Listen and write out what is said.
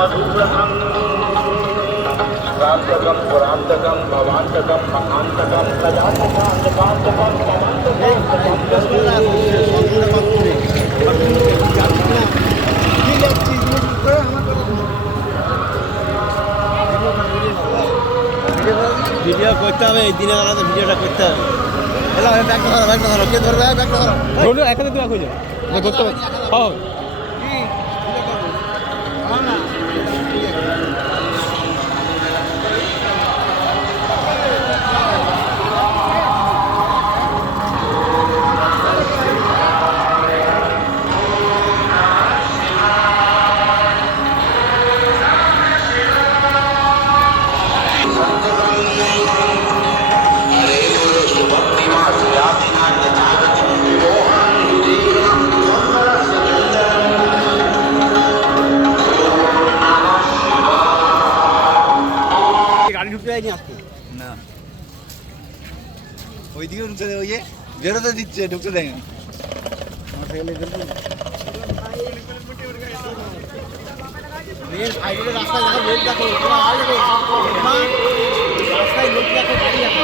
मधुरकं प्रान्तकं पुरान्तकं भवान्तकं महान्तकं सदान्तकान्तकान्तकं video করতে হবে, এই দিনের বেলাতে ভিডিওটা করতে হবে। ব্যাগটা ধরো, কে ধরবে? ব্যাগটা ধরো, এখানে তুমি খুঁজে ধরতে হবে। গাড়ি ঢুকতে যায়নি আজকে না, ওইদিকে ঢুকতে দেয়, ওই যে বেরোতে দিচ্ছে, ঢুকতে দেয়নি। রাস্তায় দেখো, লোক দেখো, রাস্তায় লোক দেখো, গাড়ি দেখো।